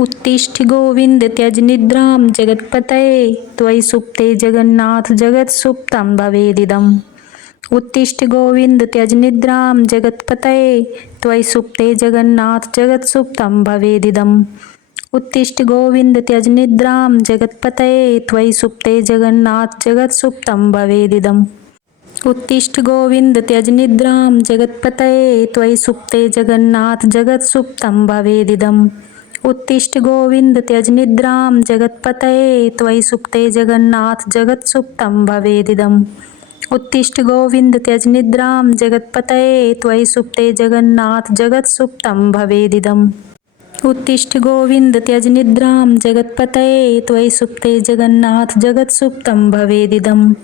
उत्तिष्ठ गोविंद त्यज निद्रां जगत्पतये त्वयि सुप्ते जगन्नाथ जगत्सुप्तं भवेदिदम्। उत्तिष्ठ गोविंद त्यज निद्रां जगत्पतये त्वयि सुप्ते जगन्नाथ जगत्सुप्तं भवेदिदम्। उत्तिष्ठ गोविंद त्यज निद्रां जगत्पतये त्वयि सुप्ते जगन्नाथ जगत्सुप्तं भवेदिदम्। उत्तिष्ठ गोविंद त्यज निद्रां जगत्पतये त्वयि सुप्ते जगन्नाथ जगत्सुप्तं भवेदिदम्। उत्तिष्ठ गोविंद त्यज निद्रां जगत्पतये त्वयि सुप्ते जगन्नाथ जगत्सुप्तं भवेदिदम्। उत्तिष्ठ गोविंद त्यज निद्रां जगत्पतये त्वयि सुप्ते जगन्नाथ जगत्सुप्तं भवेदिदम्। उत्तिष्ठ गोविंद त्यज निद्रां जगत्पतये त्वयि सुप्ते जगन्नाथ जगत्सुप्तं भवेदिदम्।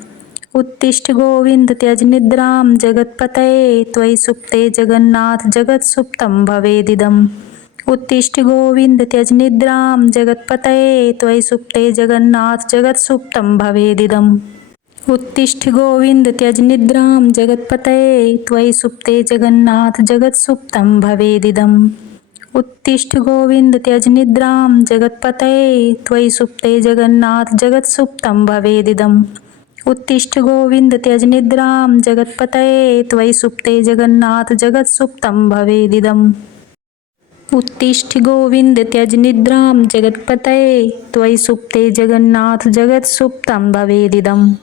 उत्तिष्ठ गोविंद त्यज निद्रां जगत्पतये त्वयि सुप्ते जगन्नाथ जगत्सुप्तं भवेदिदम्। उत्तिष्ठ गोविंद त्यज निद्रां जगत्पतये त्वयि सुप्ते जगन्नाथ जगत्सुप्तं भवेदिदम्। उत्तिष्ठ गोविंद त्यज निद्रां जगत्पतये त्वयि सुप्ते जगन्नाथ जगत्सुप्तं भवेदिदम्। उत्तिष्ठ गोविंद त्यज निद्रां जगत्पतये त्वयि सुप्ते जगन्नाथ जगत्सुप्तं भवेदिदम्। उत्तिष्ठ गोविंद त्यज निद्रां जगत्पतये त्वयि सुप्ते जगन्नाथ जगत्सुप्तं भवेदिदम्। उत्तिष्ठ गोविंद त्यज निद्रां जगत्पतये त्वयि सुप्ते जगन्नाथ जगत्सुप्तं भवेदिदम्।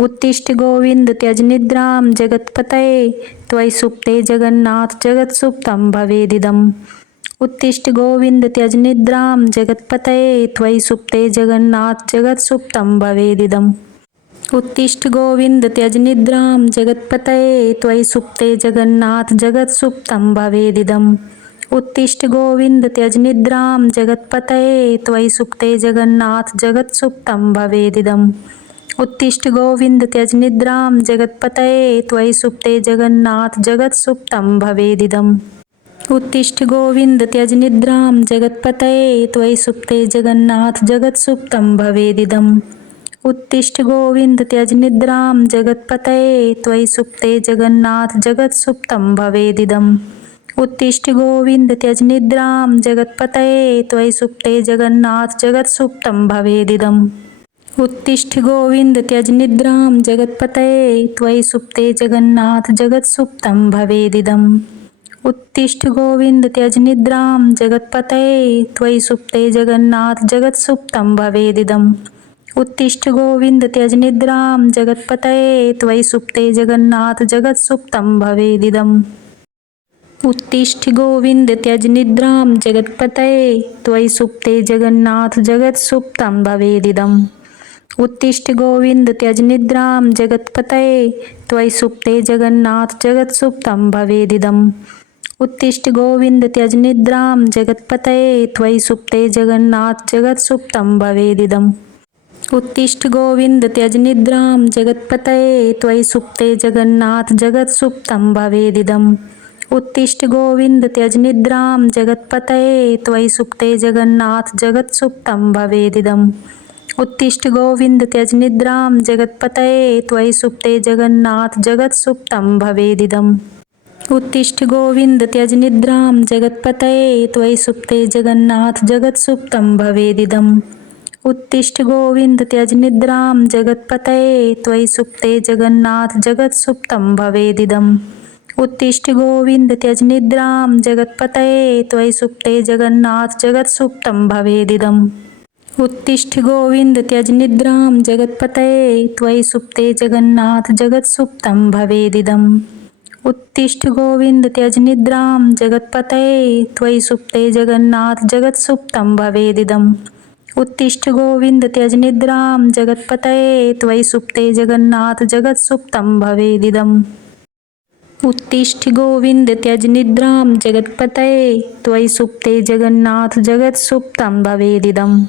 उत्तिष्ठ गोविंद त्यज निद्रां जगत्पतये त्वयि सुप्ते जगन्नाथ जगत्सुप्तं भवेदिदम्। उत्तिष्ठ गोविंद त्यज निद्रां जगत्पतये त्वयि सुप्ते जगन्नाथ जगत्सुप्तं भवेदिदम्। उत्तिष्ठ गोविंद त्यज निद्रां जगत्पतये त्वयि सुप्ते जगन्नाथ जगत्सुप्तं भवेदिदम्। उत्तिष्ठ गोविंद त्यज निद्रां जगत्पतये त्वयि सुप्ते जगन्नाथ जगत्सुप्तं भवेदिदम्। उत्तिष्ठ गोविंद त्यज निद्रां जगत्पतये त्वयि सुप्ते जगन्नाथ जगत्सुप्तं भवेदिदम्। उत्तिष्ठ गोविंद त्यज निद्रां जगत्पतये त्वयि सुप्ते जगन्नाथ जगत्सुप्तं भवेदिदम्। उत्तिष्ठ गोविंद त्यज निद्रां जगत्पतये त्वयि सुप्ते जगन्नाथ जगत्सुप्तं भवेदिदम्। उत्तिष्ठ गोविंद त्यज निद्रां जगत्पतये त्वयि सुप्ते जगन्नाथ जगत्सुप्तं भवेदिदम्। उत्तिष्ठ गोविंद त्यज निद्रां जगत्पतये त्वयि सुप्ते जगन्नाथ जगत्सुप्तं भवेदिदम्। उत्तिष्ठ गोविंद त्यज निद्रां जगत्पतये त्वयि सुप्ते जगन्नाथ जगत्सुप्तं भवेदिदम्। उत्तिष्ठ गोविंद त्यज निद्रां जगत्पतये त्वयि सुप्ते जगन्नाथ जगत्सुप्तं भवेदिदम्। उत्तिष्ठ गोविंद त्यज निद्रां जगत्पतये त्वयि सुप्ते जगन्नाथ जगत्सुप्तं भवेदिदम्। उत्तिष्ठ गोविंद त्यज निद्रां जगत्पतये त्वयि सुप्ते जगन्नाथ जगत्सुप्तं भवेदिदम्। उत्तिष्ठ गोविंद त्यज निद्रां जगत्पतये त्वयि सुप्ते जगन्नाथ जगत्सुप्तं भवेदिदम्। उत्तिष्ठ गोविंद त्यज निद्रां जगत्पतये त्वयि सुप्ते जगन्नाथ जगत्सुप्तं भवेदिदम्। उत्तिष्ठ गोविंद त्यज निद्रां जगत्पतये त्वयि सुप्ते जगन्नाथ जगत्सुप्तं भवेदिदम्। उत्तिष्ठ गोविंद त्यज निद्रां जगत्पतये त्वयि सुप्ते जगन्नाथ जगत्सुप्तं भवेदिदम्। उत्तिष्ठ गोविंद त्यज निद्रां जगत्पतये त्वयि सुप्ते जगन्नाथ जगत्सुप्तं भवेदिदम्। उत्तिष्ठ गोविंद त्यज निद्रां जगत्पतये त्वयि सुप्ते जगन्नाथ जगत्सुप्तं भवेदिदम्। उत्तिष्ठ गोविंद त्यज निद्रां जगत्पतये त्वयि सुप्ते जगन्नाथ जगत्सुप्तं भवेदिदम्। उत्तिष्ठ गोविंद त्यज निद्रां जगत्पतये त्वयि सुप्ते जगन्नाथ जगत्सुप्तं भवेदिदम्। उत्तिष्ठ गोविंद त्यज निद्रां जगत्पतये त्वयि सुप्ते जगन्नाथ जगत्सुप्तं भवेदिदम्। उत्तिष्ठ गोविंद त्यज निद्रां जगत्पतये त्वयि सुप्ते जगन्नाथ जगत्सुप्तं भवेदिदम्। उत्तिष्ठ गोविंद त्यज निद्रां जगत्पतये त्वयि सुप्ते जगन्नाथ जगत्सुप्तं भवेदिदम्।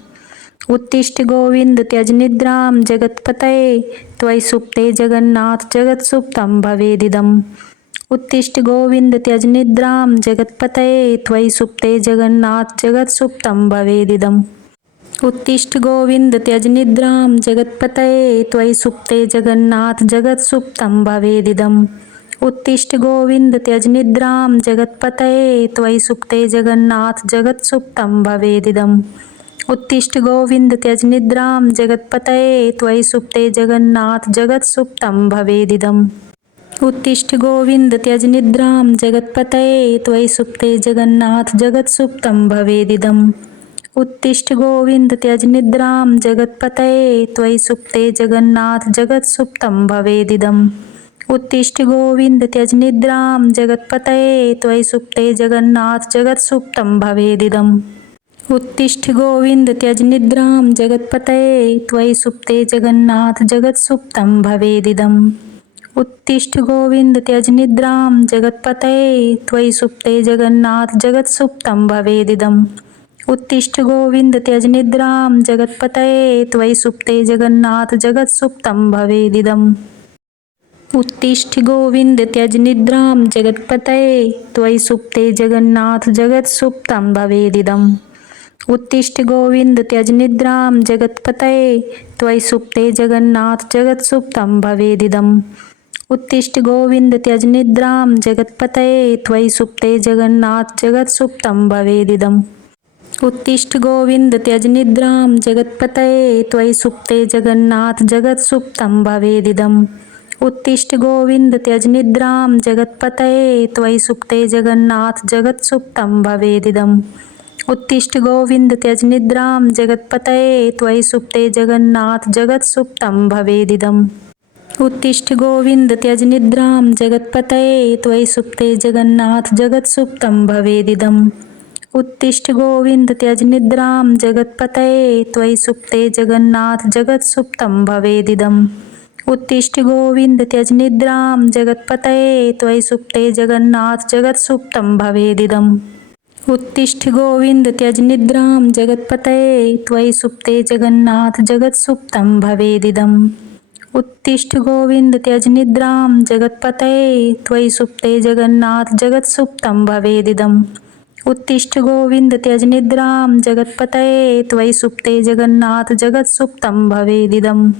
उत्तिष्ठ गोविंद त्यज निद्रां जगत्पतये त्वयि सुप्ते जगन्नाथ जगत्सुप्तं भवेदिदम्। उत्तिष्ठ गोविंद त्यज निद्रां जगत्पतये त्वयि सुप्ते जगन्नाथ जगत्सुप्तं भवेदिदम्। उत्तिष्ठ गोविंद त्यज निद्रां जगत्पतये त्वयि सुप्ते जगन्नाथ जगत्सुप्तं भवेदिदम्। उत्तिष्ठ गोविन्द त्यज निद्रां जगत्पतये त्वयि सुप्ते जगन्नाथ जगत्सुप्तं भवेदिदम् उत्तिष्ठ गोविन्द त्यज निद्रां जगत्पतये त्वयि सुप्ते जगन्नाथ जगत्सुप्तं भवेदिदम् उत्तिष्ठ गोविन्द त्यज निद्रां जगत्पतये त्वयि सुप्ते जगन्नाथ जगत्सुप्तं भवेदिदम् उत्तिष्ठ गोविन्द त्यज निद्रां जगत्पतये त्वयि सुप्ते जगन्नाथ जगत्सुप्तं भवेदिदम् उत्तिष्ठ गोविन्द त्यज निद्रां जगत्पतये त्वयि सुप्ते जगन्नाथ जगत्सुप्तं भवेदिदम् उत्तिष्ठ गोविन्द त्यज निद्रां जगत्पतये त्वयि सुप्ते जगन्नाथ जगत्सुप्तं भवेदिदम् उत्तिष्ठ गोविन्द त्यज निद्रां जगत्पतये त्वयि सुप्ते जगन्नाथ जगत्सुप्तं भवेदिदम् उत्तिष्ठ गोविन्द त्यज निद्रां जगत्पतये त्वयि सुप्ते जगन्नाथ जगत्सुप्तं भवेदिदम् उत्तिष्ठ गोविन्द त्यज निद्रां जगत्पतये त्वयि सुप्ते जगन्नाथ जगत्सुप्तं भवेदिदम् उत्तिष्ठ गोविन्द त्यज निद्रां जगत्पतये त्वयि सुप्ते जगन्नाथ जगत्सुप्तं भवेदिदम् उत्तिष्ठ गोविन्द त्यज निद्रां जगत्पतये त्वयि सुप्ते जगन्नाथ जगत्सुप्तं भवेदिदम् उत्तिष्ठ गोविन्द त्यज निद्रां जगत्पतये त्वयि सुप्ते जगन्नाथ जगत्सुप्तं भवेदिदम् उत्तिष्ठ गोविन्द त्यज निद्रां जगत्पतये त्वयि सुप्ते जगन्नाथ जगत्सुप्तं भवेदिदम् उत्तिष्ठ गोविन्द त्यज निद्रां जगत्पतये त्वयि सुप्ते जगन्नाथ जगत्सुप्तं भवेदिदम् उत्तिष्ठ गोविन्द त्यज निद्रां जगत्पतये त्वयि सुप्ते जगन्नाथ जगत्सुप्तं भवेदिदम् उत्तिष्ठ गोविन्द त्यज निद्रां जगत्पतये त्वयि सुप्ते जगन्नाथ जगत्सुप्तं भवेदिदम् उत्तिष्ठ गोविन्द त्यज निद्रां जगत्पतये त्वयि सुप्ते जगन्नाथ जगत्सुप्तं भवेदिदम् उत्तिष्ठ गोविन्द त्यज निद्रां जगत्पतये त्वयि सुप्ते जगन्नाथ जगत्सुप्तं भवेदिदम् उत्तिष्ठ गोविन्द त्यज निद्रां जगत्पतये त्वयि सुप्ते जगन्नाथ जगत्सुप्तं भवेदिदम् उत्तिष्ठ गोविन्द त्यज निद्रां जगत्पतये त्वयि सुप्ते जगन्नाथ जगत्सुप्तं भवेदिदम्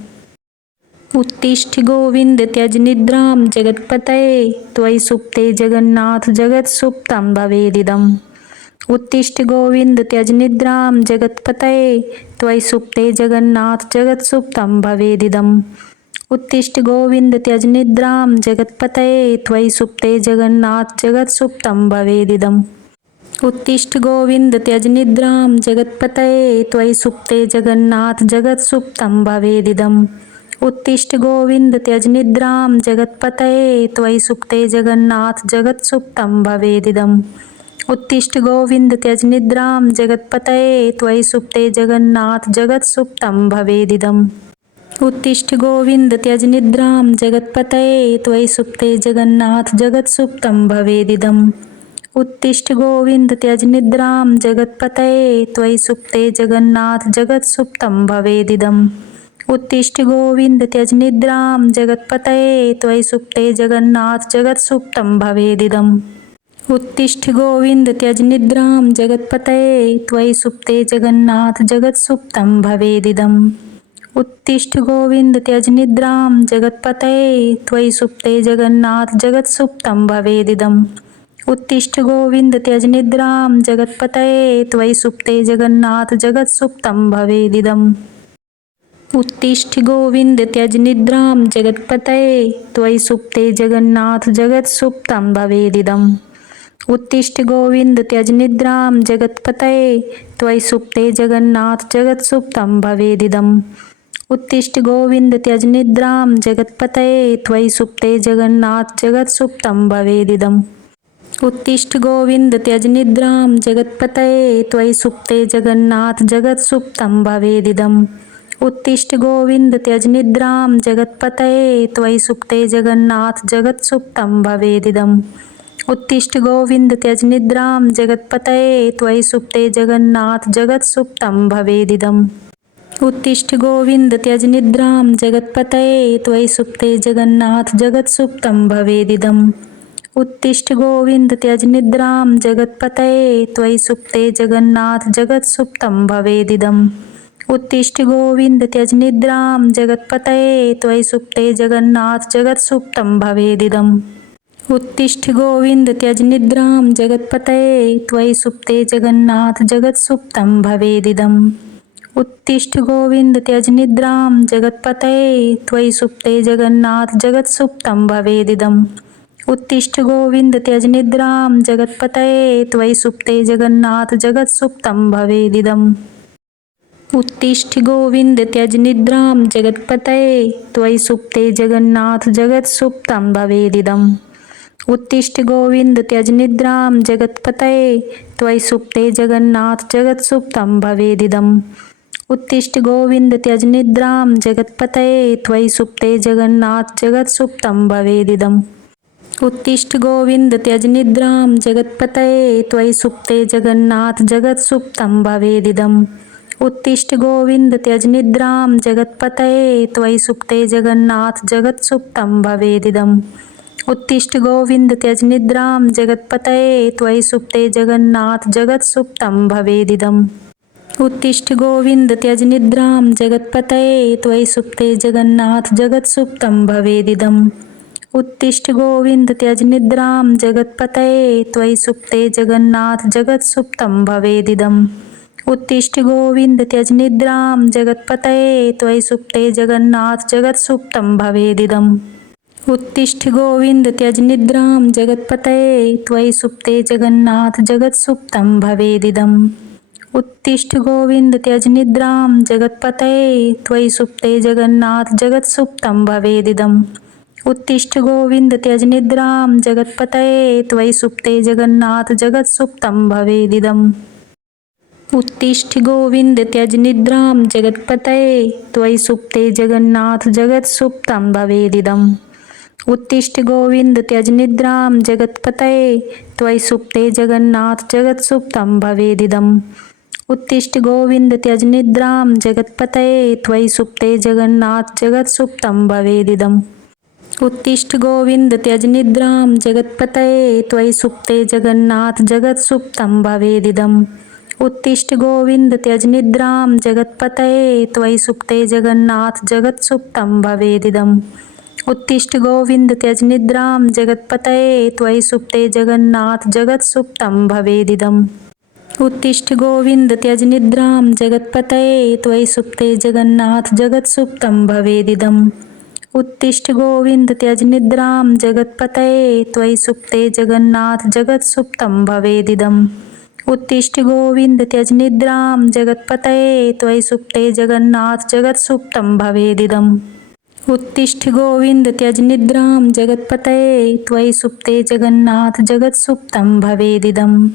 उत्तिष्ठ गोविन्द त्यज निद्रां जगत्पतये त्वयि सुप्ते जगन्नाथ जगत्सुप्तं भवेदिदम् उत्तिष्ठ गोविन्द त्यज निद्रां जगत्पतये त्वयि सुप्ते जगन्नाथ जगत्सुप्तं भवेदिदम् उत्तिष्ठ गोविन्द त्यज निद्रां जगत्पतये त्वयि सुप्ते जगन्नाथ जगत्सुप्तं भवेदिदम् उत्तिष्ठ गोविन्द त्यज निद्रां जगत्पतये त्वयि सुप्ते जगन्नाथ जगत्सुप्तं भवेदिदम् उत्तिष्ठ गोविन्द त्यज निद्रां जगत्पतये त्वयि सुप्ते जगन्नाथ जगत्सुप्तं भवेदिदम् उत्तिष्ठ गोविन्द त्यज निद्रां जगत्पतये त्वयि सुप्ते जगन्नाथ जगत्सुप्तं भवेदिदम् उत्तिष्ठ गोविन्द त्यज निद्रां जगत्पतये त्वयि सुप्ते जगन्नाथ जगत्सुप्तं भवेदिदम् उत्तिष्ठ गोविन्द त्यज निद्रां जगत्पतये त्वयि सुप्ते जगन्नाथ जगत्सुप्तं भवेदिदम् उत्तिष्ठ गोविन्द त्यज निद्रां जगत्पतये त्वयि सुप्ते जगन्नाथ जगत्सुप्तं भवेदिदम् उत्तिष्ठ गोविन्द त्यज निद्रां जगत्पतये त्वयि सुप्ते जगन्नाथ जगत्सुप्तं भवेदिदम् उत्तिष्ठ गोविन्द त्यज निद्रां जगत्पतये त्वयि सुप्ते जगन्नाथ जगत्सुप्तं भवेदिदम् उत्तिष्ठ गोविन्द त्यज निद्रां जगत्पतये त्वयि सुप्ते जगन्नाथ जगत्सुप्तं भवेदिदम् उत्तिष्ठ गोविन्द त्यज निद्रां जगत्पतये त्वयि सुप्ते जगन्नाथ जगत्सुप्तं भवेदिदम् उत्तिष्ठ गोविन्द त्यज निद्रां जगत्पतये त्वयि सुप्ते जगन्नाथ जगत्सुप्तं भवेदिदम् उत्तिष्ठ गोविन्द त्यज निद्रां जगत्पतये त्वयि सुप्ते जगन्नाथ जगत्सुप्तं भवेदिदम् उत्तिष्ठ गोविन्द त्यज निद्रां जगत्पतये त्वयि सुप्ते जगन्नाथ जगत्सुप्तं भवेदिदम् उत्तिष्ठ गोविन्द त्यज निद्रां जगत्पतये त्वयि सुप्ते जगन्नाथ जगत्सुप्तं भवेदिदम् उत्तिष्ठ गोविन्द त्यज निद्रां जगत्पतये त्वयि सुप्ते जगन्नाथ जगत्सुप्तं भवेदिदम् उत्तिष्ठ गोविन्द त्यज निद्रां जगत्पतये त्वयि सुप्ते जगन्नाथ जगत्सुप्तं भवेदिदम् उत्तिष्ठ गोविन्द त्यज निद्रां जगत्पतये त्वयि सुप्ते जगन्नाथ जगत्सुप्तं भवेदिदम् उत्तिष्ठ गोविन्द त्यज निद्रां जगत्पतये त्वयि सुप्ते जगन्नाथ जगत्सुप्तं भवेदिदम् उत्तिष्ठ गोविन्द त्यज निद्रां जगत्पतये त्वयि सुप्ते जगन्नाथ जगत्सुप्तं भवेदिदम्। उत्तिष्ठ गोविन्द त्यज निद्रां जगत्पतये त्वयि सुप्ते जगन्नाथ जगत्सुप्तं भवेदिदम्। उत्तिष्ठ गोविन्द त्यज निद्रां जगत्पतये त्वयि सुप्ते जगन्नाथ जगत्सुप्तं भवेदिदम्। उत्तिष्ठ गोविन्द त्यज निद्रां जगत्पतये त्वयि सुप्ते जगन्नाथ जगत्सुप्तं भवेदिदम्। उत्तिष्ठ गोविन्द त्यज निद्रां जगत्पतये त्वयि सुप्ते जगन्नाथ जगत्सुप्तं भवेदिदम्। उत्तिष्ठ गोविन्द त्यज निद्रां जगत्पतये त्वयि सुप्ते जगन्नाथ जगत्सुप्तं भवेदिदम्। उत्तिष्ठ गोविन्द त्यज निद्रां जगत्पतये त्वयि सुप्ते जगन्नाथ जगत्सुप्तं भवेदिदम्। उत्तिष्ठ गोविन्द त्यज निद्रां जगत्पतये त्वयि सुप्ते जगन्नाथ जगत्सुप्तं भवेदिदम्। उत्तिष्ठ गोविन्द त्यज निद्रां जगत्पतये त्वयि सुप्ते जगन्नाथ जगत्सुप्तं भवेदिदम्। उत्तिष्ठ गोविन्द त्यज निद्रां जगत्पतये त्वयि सुप्ते जगन्नाथ जगत्सुप्तं भवेदिदम्। उत्तिष्ठ गोविन्द त्यज निद्रां जगत्पतये त्वयि सुप्ते जगन्नाथ जगत्सुप्तं भवेदिदम्। उत्तिष्ठ गोविन्द त्यज निद्रां जगत्पतये त्वयि सुप्ते जगन्नाथ जगत्सुप्तं भवेदिदम्। उत्तिष्ठ गोविन्द त्यज निद्रां जगत्पतये त्वयि सुप्ते जगन्नाथ जगत्सुप्तं भवेदिदम्। उत्तिष्ठ गोविन्द त्यज निद्रां जगत्पतये त्वयि सुप्ते जगन्नाथ जगत्सुप्तं भवेदिदम्। उत्तिष्ठ गोविन्द त्यज निद्रां जगत्पतये त्वयि सुप्ते जगन्नाथ जगत्सुप्तं भवेदिदम्। उत्तिष्ठ गोविन्द त्यज निद्रां जगत्पतये त्वयि सुप्ते जगन्नाथ जगत्सुप्तं भवेदिदम्। उत्तिष्ठ गोविन्द त्यज निद्रां जगत्पतये त्वयि सुप्ते जगन्नाथ जगत्सुप्तं भवेदिदम्। उत्तिष्ठ गोविन्द त्यज निद्रां जगत्पतये त्वयि सुप्ते जगन्नाथ जगत्सुप्तं भवेदिदम्। उत्तिष्ठ गोविन्द त्यज निद्रां जगत्पतये त्वयि सुप्ते जगन्नाथ जगत्सुप्तं भवेदिदम्। उत्तिष्ठ गोविन्द त्यज निद्रां जगत्पतये त्वयि सुप्ते जगन्नाथ जगत्सुप्तं भवेदिदम्। उत्तिष्ठ गोविन्द त्यज निद्रां जगत्पतये त्वयि सुप्ते जगन्नाथ जगत्सुप्तं भवेदिदम्। उत्तिष्ठ गोविन्द त्यज निद्रां जगत्पतये त्वयि सुप्ते जगन्नाथ जगत्सुप्तं भवेदिदम्। उत्तिष्ठ गोविन्द त्यज निद्रां जगत्पतये त्वयि सुप्ते जगन्नाथ जगत्सुप्तं भवेदिदम्। उत्तिष्ठ गोविन्द त्यज निद्रां जगत्पतये त्वयि सुप्ते जगन्नाथ जगत्सुप्तं भवेदिदम्। उत्तिष्ठ गोविन्द त्यज निद्रां जगत्पतये त्वयि सुप्ते जगन्नाथ जगत्सुप्तं भवेदिदम्।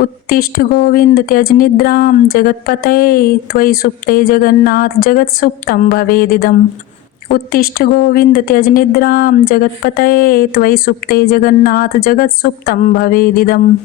उत्तिष्ठ गोविन्द त्यज निद्रां जगत्पतये त्वयि सुप्ते जगन्नाथ जगत्सुप्तं भवेदिदम्। उत्तिष्ठ गोविन्द त्यज निद्रां जगत्पतये त्वयि सुप्ते जगन्नाथ जगत्सुप्तं भवेदिदम्।